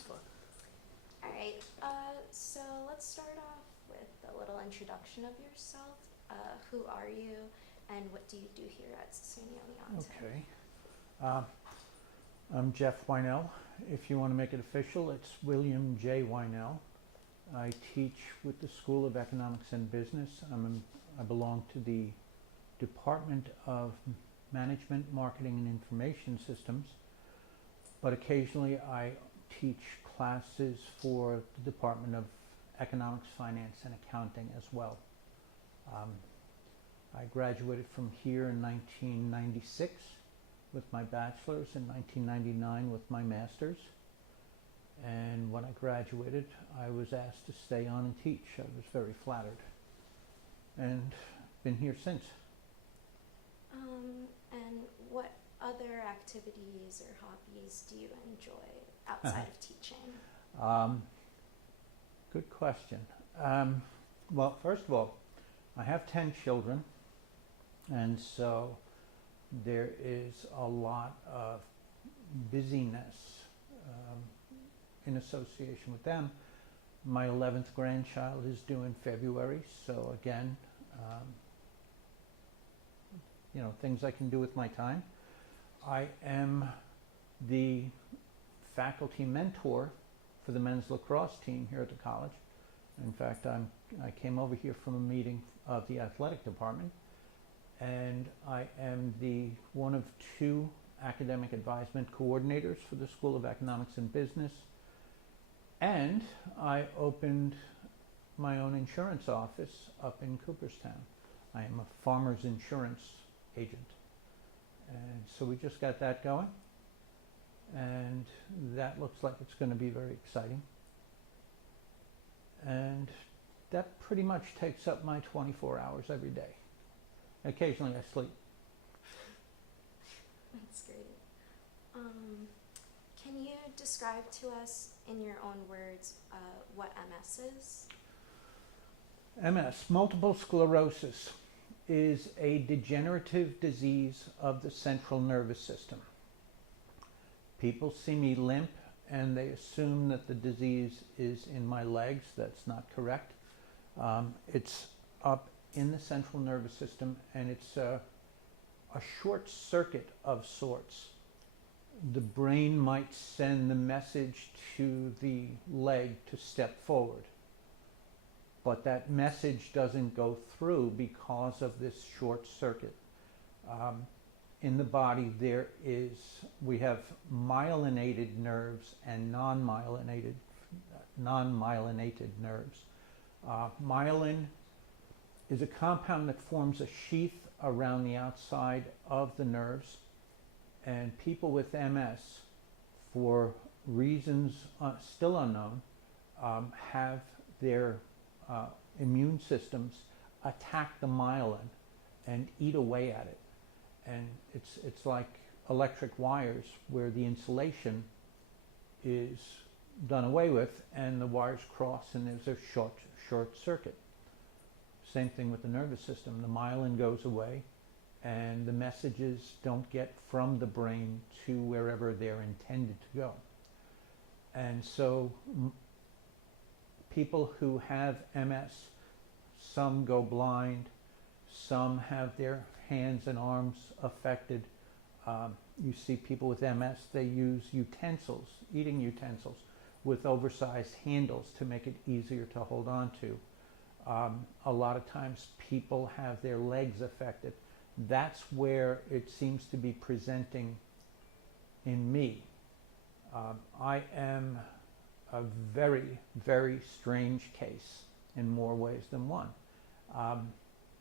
It's fun. All right, so let's start off with a little introduction of yourself. Who are you, and what do you do here at SUNY Oneonta? Okay. Uh, I'm Jeff Weinell. If you want to make it official, it's William J. Weinell. I teach with the School of Economics and Business. I belong to the Department of Management, Marketing, and Information Systems, but occasionally I teach classes for the Department of Economics, Finance, and Accounting as well. I graduated from here in 1996 with my bachelor's, in 1999 with my master's. And when I graduated, I was asked to stay on and teach. I was very flattered, and been here since. And what other activities or hobbies do you enjoy outside of teaching? Good question. Well, first of all, I have 10 children, and so there is a lot of busyness in association with them. My 11th grandchild is due in February, so again, things I can do with my time. I am the faculty mentor for the men's lacrosse team here at the college. In fact, I came over here from a meeting of the athletic department, and I am one of two academic advisement coordinators for the School of Economics and Business. And I opened my own insurance office up in Cooperstown. I am a farmer's insurance agent. And so we just got that going. And that looks like it's going to be very exciting. And that pretty much takes up my 24 hours every day. Occasionally I sleep. That's great. Can you describe to us, in your own words, what MS is? MS, multiple sclerosis, is a degenerative disease of the central nervous system. People see me limp and they assume that the disease is in my legs. That's not correct. It's up in the central nervous system, and it's a short circuit of sorts. The brain might send the message to the leg to step forward, but that message doesn't go through because of this short circuit. In the body we have myelinated nerves and non-myelinated nerves. Myelin is a compound that forms a sheath around the outside of the nerves, and people with MS, for reasons still unknown, have their immune systems attack the myelin and eat away at it. And it's like electric wires where the insulation is done away with and the wires cross and there's a short circuit. Same thing with the nervous system. The myelin goes away and the messages don't get from the brain to wherever they're intended to go. And so people who have MS, some go blind, some have their hands and arms affected. You see people with MS, they use utensils, eating utensils, with oversized handles to make it easier to hold on to. A lot of times people have their legs affected. That's where it seems to be presenting in me. I am a very, very strange case in more ways than one.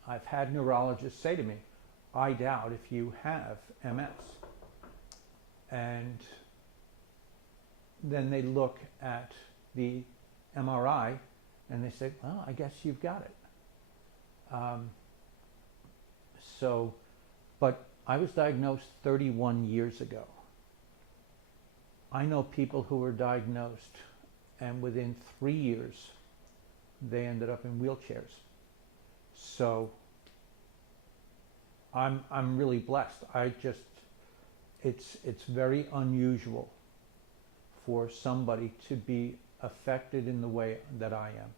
I've had neurologists say to me, I doubt if you have MS. And then they look at the MRI and they say, well, I guess you've got it. But I was diagnosed 31 years ago. I know people who were diagnosed and within 3 years they ended up in wheelchairs. So I'm really blessed. It's very unusual for somebody to be affected in the way that I am.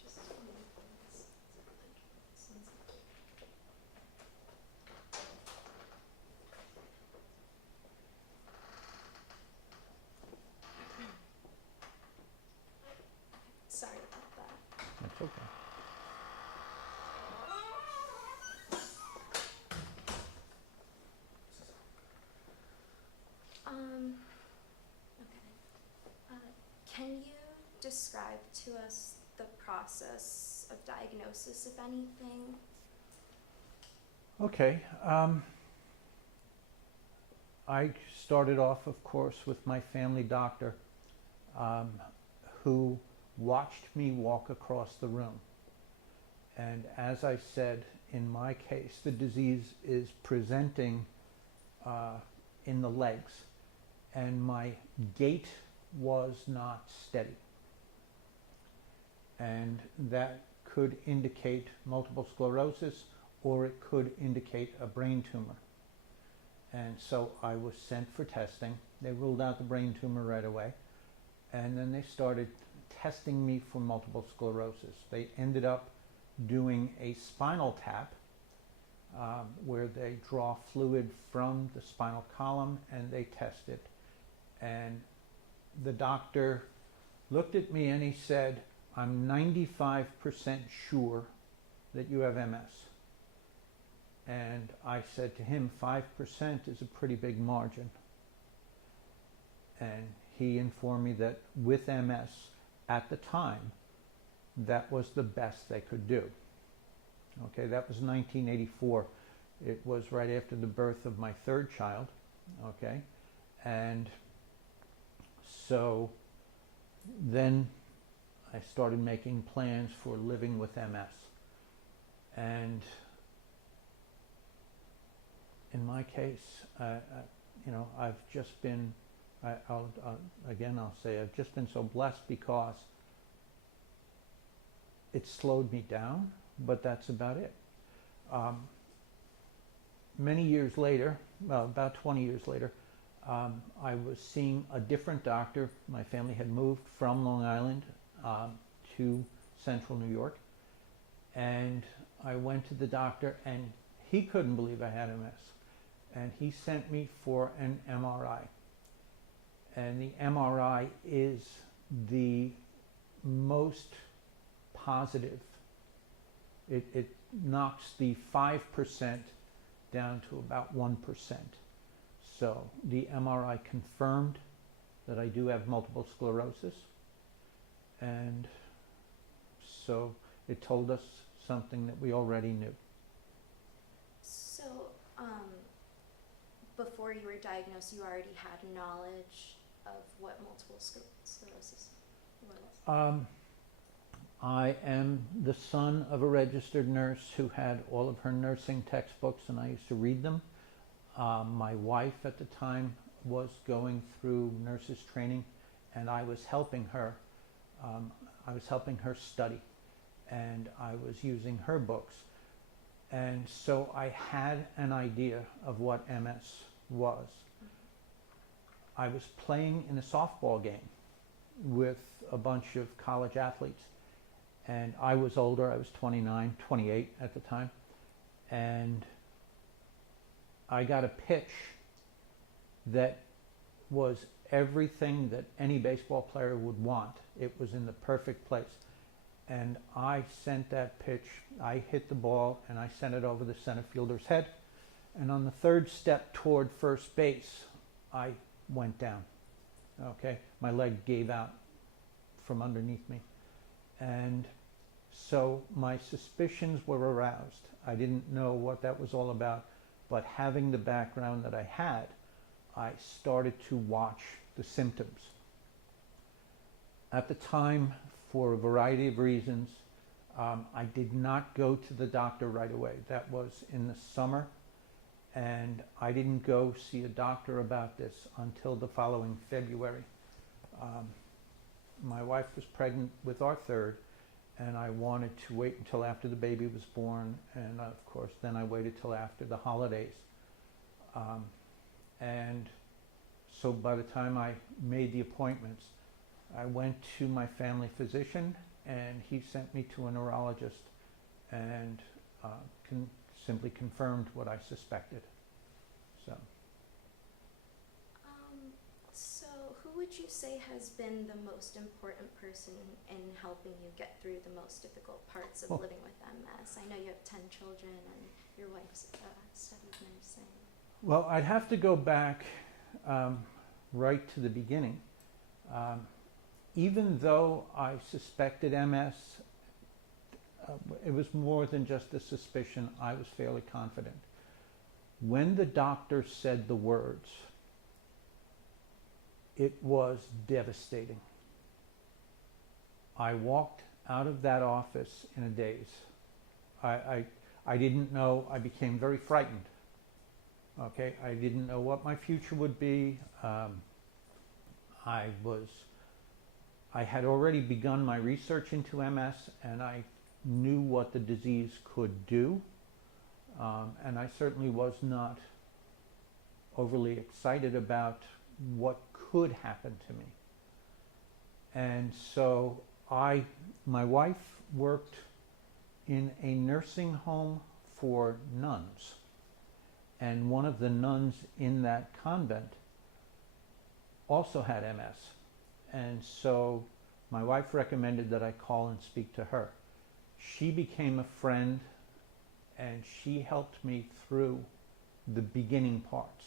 Just one minute. Sorry about that. That's okay. Okay. Can you describe to us the process of diagnosis, if anything? Okay. I started off, of course, with my family doctor, who watched me walk across the room. And as I said, in my case, the disease is presenting in the legs, and my gait was not steady. And that could indicate multiple sclerosis, or it could indicate a brain tumor. And so I was sent for testing. They ruled out the brain tumor right away. And then they started testing me for multiple sclerosis. They ended up doing a spinal tap where they draw fluid from the spinal column and they test it. And the doctor looked at me and he said, "I'm 95% sure that you have MS." And I said to him, 5% is a pretty big margin. And he informed me that with MS at the time, that was the best they could do. Okay, that was 1984. It was right after the birth of my third child. Okay, and so then I started making plans for living with MS. And in my case, I've just been, I'll say I've just been so blessed because it slowed me down, but that's about it. Many years later, well, about 20 years later, I was seeing a different doctor. My family had moved from Long Island to Central New York, and I went to the doctor, and he couldn't believe I had MS. And he sent me for an MRI. And the MRI is the most positive. It knocks the 5% down to about 1%. So the MRI confirmed that I do have multiple sclerosis. And so it told us something that we already knew. So, before you were diagnosed, you already had knowledge of what multiple sclerosis was? I am the son of a registered nurse who had all of her nursing textbooks, and I used to read them. My wife at the time was going through nurses training, and I was helping her. I was helping her study, and I was using her books. And so I had an idea of what MS was. I was playing in a softball game with a bunch of college athletes. And I was older, I was 29, 28 at the time. And I got a pitch that was everything that any baseball player would want. It was in the perfect place. And I sent that pitch, I hit the ball, and I sent it over the center fielder's head. And on the third step toward first base, I went down. Okay, my leg gave out from underneath me. And so my suspicions were aroused. I didn't know what that was all about, but having the background that I had, I started to watch the symptoms. At the time, for a variety of reasons, I did not go to the doctor right away. That was in the summer, and I didn't go see a doctor about this until the following February. My wife was pregnant with our third, and I wanted to wait until after the baby was born, and of course then I waited till after the holidays And so by the time I made the appointments, I went to my family physician and he sent me to a neurologist and simply confirmed what I suspected. So, So who would you say has been the most important person in helping you get through the most difficult parts of Well- living with MS? I know you have 10 children and your wife's studied nursing. well, I'd have to go back right to the beginning. Even though I suspected MS, it was more than just a suspicion. I was fairly confident. When the doctor said the words, it was devastating. I walked out of that office in a daze. I didn't know, I became very frightened. Okay, I didn't know what my future would be. I had already begun my research into MS and I knew what the disease could do. And I certainly was not overly excited about what could happen to me. And so my wife worked in a nursing home for nuns. And one of the nuns in that convent also had MS. And so my wife recommended that I call and speak to her. She became a friend and she helped me through the beginning parts.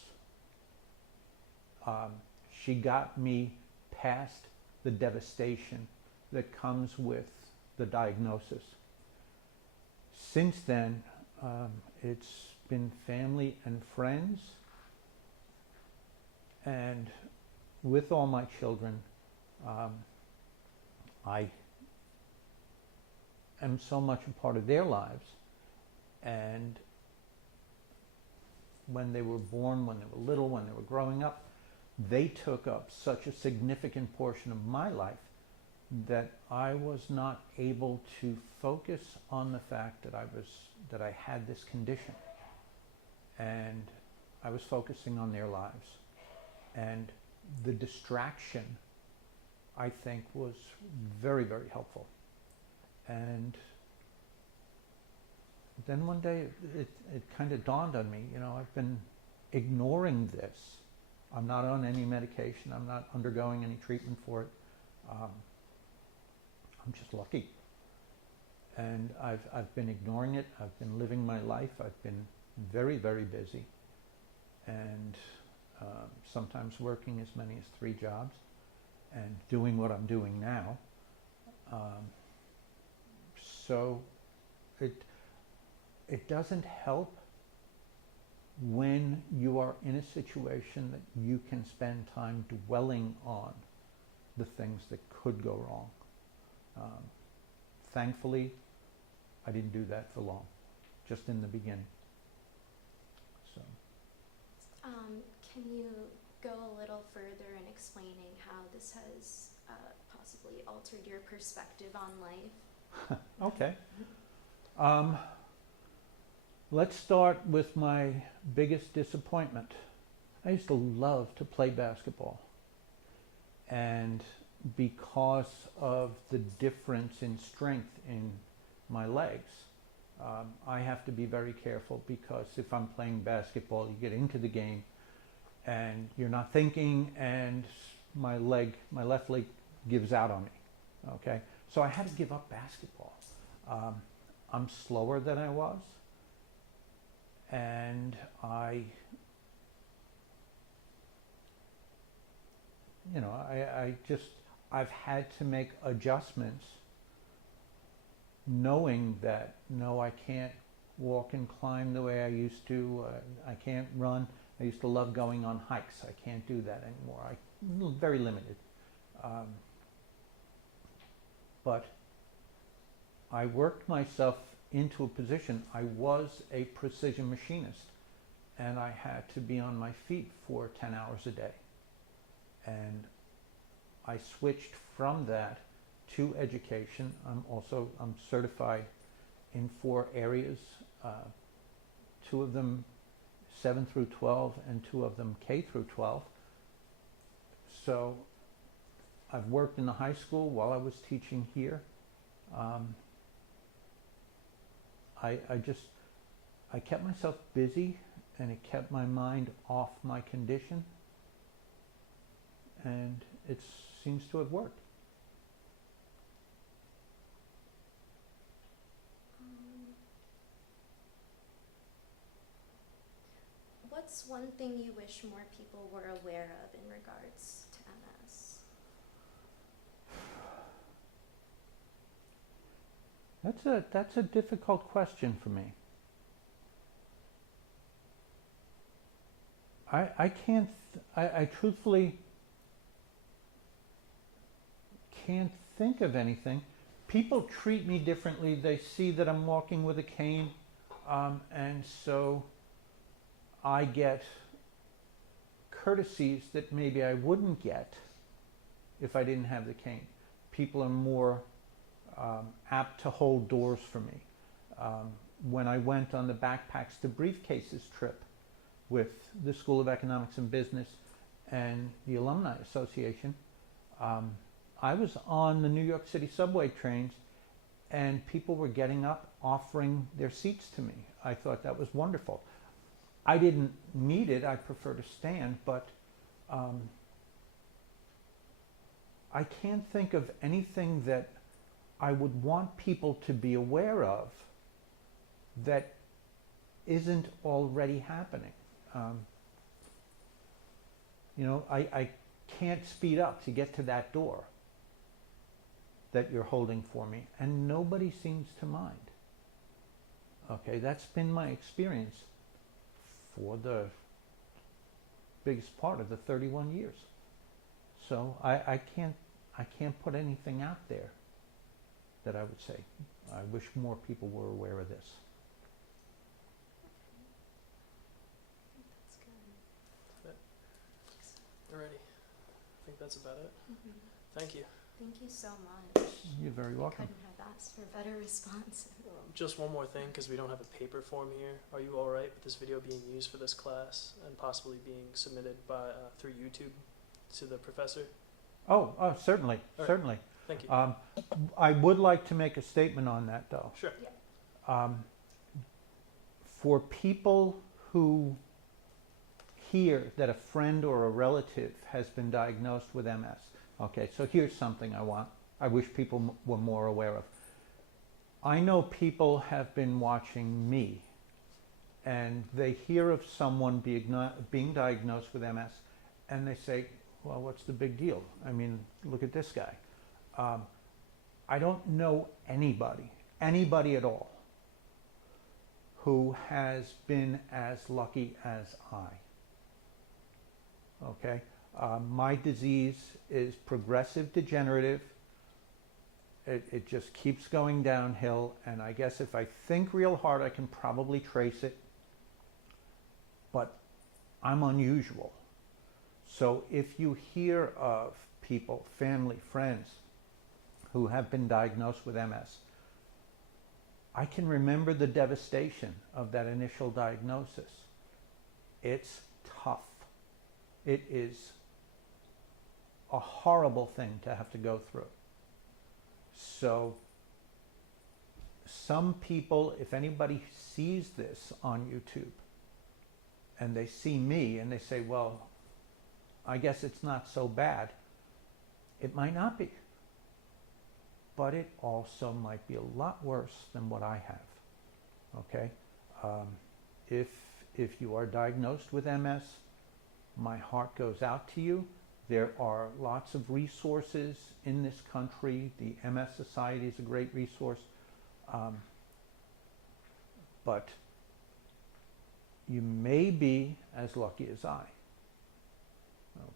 She got me past the devastation that comes with the diagnosis. Since then, it's been family and friends, and with all my children, I am so much a part of their lives, and when they were born, when they were little, when they were growing up, they took up such a significant portion of my life that I was not able to focus on the fact that I had this condition, and I was focusing on their lives. And the distraction, I think, was very, very helpful. And then one day it kind of dawned on me, I've been ignoring this. I'm not on any medication. I'm not undergoing any treatment for it. I'm just lucky. And I've been ignoring it. I've been living my life. I've been very, very busy. And sometimes working as many as 3 jobs and doing what I'm doing now. So it doesn't help when you are in a situation that you can spend time dwelling on the things that could go wrong. Thankfully, I didn't do that for long, just in the beginning. So, can you go a little further in explaining how this has possibly altered your perspective on life? okay. Let's start with my biggest disappointment. I used to love to play basketball. And because of the difference in strength in my legs, I have to be very careful, because if I'm playing basketball, you get into the game and you're not thinking, and my left leg gives out on me. Okay? So I had to give up basketball. I'm slower than I was. And I've had to make adjustments, knowing that, no, I can't walk and climb the way I used to. I can't run. I used to love going on hikes. I can't do that anymore. Very limited. But I worked myself into a position. I was a precision machinist, and I had to be on my feet for 10 hours a day. And I switched from that to education. I'm certified in 4 areas. 2 of them 7 through 12 and 2 of them K through 12. So I've worked in the high school while I was teaching here. I kept myself busy, and it kept my mind off my condition, and it seems to have worked. What's one thing you wish more people were aware of in regards to MS? That's a difficult question for me. I truthfully can't think of anything. People treat me differently. They see that I'm walking with a cane, and so I get courtesies that maybe I wouldn't get if I didn't have the cane. People are more apt to hold doors for me. When I went on the Backpacks to Briefcases trip with the School of Economics and Business and the Alumni Association, I was on the New York City subway trains, and people were getting up, offering their seats to me. I thought that was wonderful. I didn't need it. I prefer to stand, but I can't think of anything that I would want people to be aware of that isn't already happening. I can't speed up to get to that door that you're holding for me, and nobody seems to mind. Okay, that's been my experience for the biggest part of the 31 years. So I can't put anything out there that I would say. I wish more people were aware of this. That's good. Alrighty. I think that's about it. Mm-hmm. Thank you. Thank you so much. You're very welcome. Couldn't have asked for a better response. Just one more thing, because we don't have a paper form here. Are you alright with this video being used for this class and possibly being submitted by through YouTube to the professor? Oh, certainly, All right. certainly. Thank you. I would like to make a statement on that, though. Sure. For people who hear that a friend or a relative has been diagnosed with MS, okay, so here's something I wish people were more aware of. I know people have been watching me, and they hear of someone being diagnosed with MS, and they say, well, what's the big deal? I mean, look at this guy. I don't know anybody at all, who has been as lucky as I. Okay? My disease is progressive degenerative. It just keeps going downhill, and I guess if I think real hard, I can probably trace it. But I'm unusual. So if you hear of people, family, friends, who have been diagnosed with MS, I can remember the devastation of that initial diagnosis. It's tough. It is a horrible thing to have to go through. So some people, if anybody sees this on YouTube and they see me and they say, well, I guess it's not so bad, it might not be. But it also might be a lot worse than what I have. Okay? If you are diagnosed with MS, my heart goes out to you. There are lots of resources in this country. The MS Society is a great resource. But you may be as lucky as I.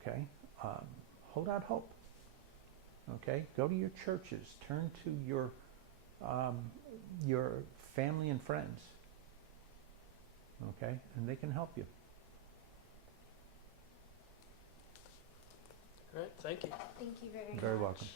Okay? Hold out hope. Okay? Go to your churches. Turn to your family and friends. Okay? And they can help you. All right. Thank you. Thank you very much. Very welcome.